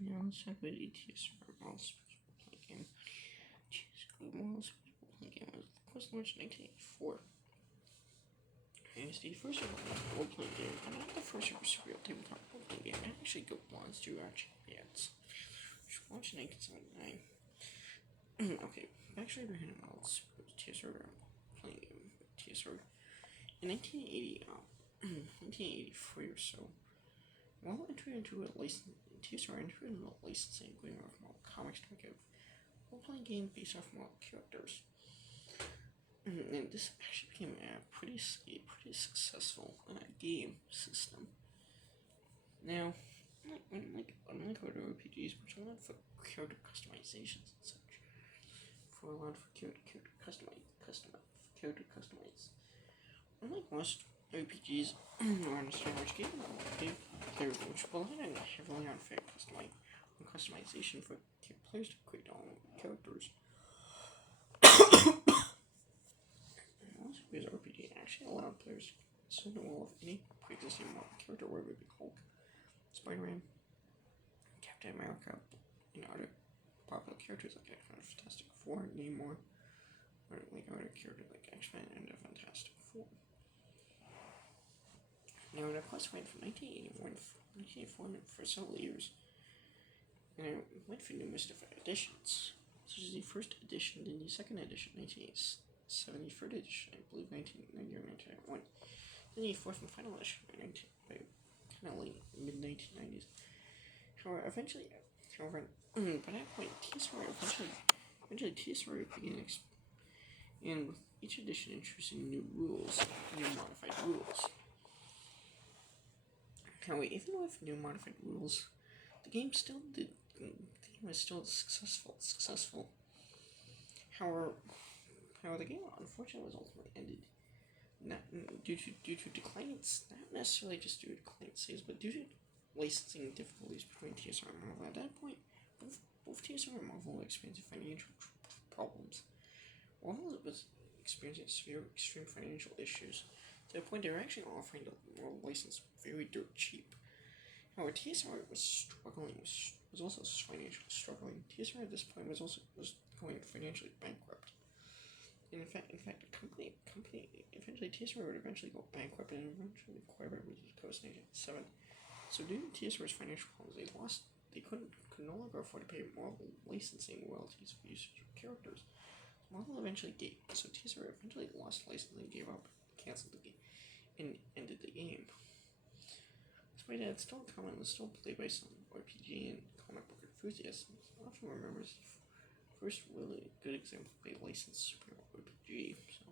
Now let's talk about ATSR Mouse role-playing game. TSR Mouse role-playing game was launched in 1984. It's the first role-playing game, and not the first real tabletop role-playing game. It actually was two action bands. It was launched in 1979. Okay, actually behind it all, it's TSR playing game. TSR in 1980, 1983 or so. While entering into a license, TSR entered into a licensing agreement with Marvel Comics to make a role-playing game based off Marvel characters. And this actually became a pretty successful game system. Now, unlike other RPGs, which are allowed for character customizations and such, character customize. Unlike most RPGs around the story, which gave players which relied heavily on customization for players to create their own characters. Most RPG actually allowed players to set the role of any pre-existing Marvel character, whether it be Hulk, Spider-Man, Captain America, and other popular characters like Fantastic Four, Namor, or like other characters like X-Men and the Fantastic Four. Now, the quest ran from 1981 for several years, and it went for numerous different editions, such as the first edition, then the second edition, 1970, third edition, I believe, 1991, then the fourth and final edition by kind of late mid-1990s. However, by that point, TSR eventually TSR began and with each edition introducing new modified rules. However, even with new modified rules, the game was still successful. However, the game unfortunately was ultimately ended, not due to declines, not necessarily just due to decline sales, but due to licensing difficulties between TSR and Marvel. At that point, both TSR and Marvel were experiencing financial problems. Marvel was experiencing extreme financial issues, to the point they were actually offering the Marvel license very dirt cheap. However, TSR was also financially struggling. TSR at this point was going financially bankrupt. And in fact, the company eventually TSR would eventually go bankrupt and eventually acquired by Wizards of the Coast in 1987. So due to TSR's financial problems, they could no longer afford to pay Marvel licensing royalties for usage of characters. Marvel eventually TSR eventually lost licensing, gave up, canceled the game, and ended the game. Despite that, it's still common and still played by some RPG and comic book enthusiasts. Often remembers the first really good example of a licensed superhero RPG. So